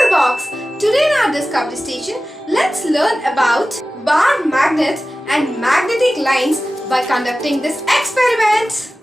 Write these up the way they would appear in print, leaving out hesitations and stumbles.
Sparklebox. Today in our Discovery Station, let's learn about bar magnets and magnetic lines by conducting this experiment.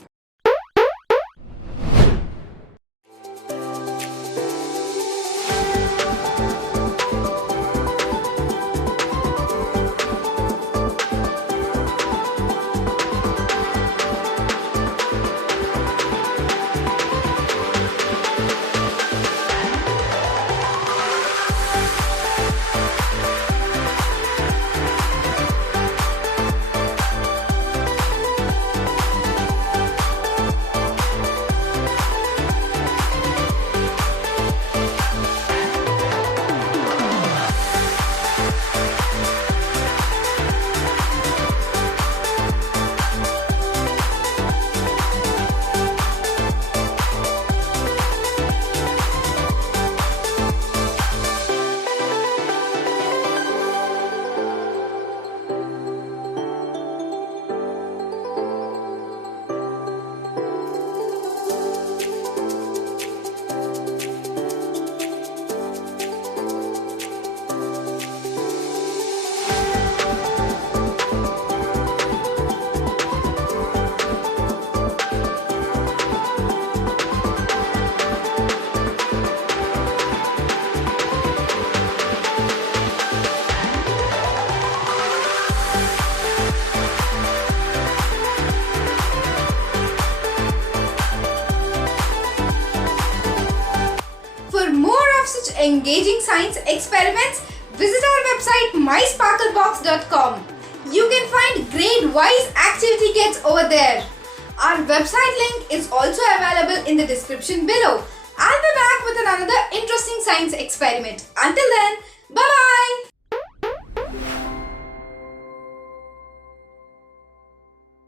For more of such engaging science experiments, visit our website mysparklebox.com. You can find grade-wise activity kits over there. Our website link is also available in the description below. I'll be back with another interesting science experiment. Until then, bye-bye!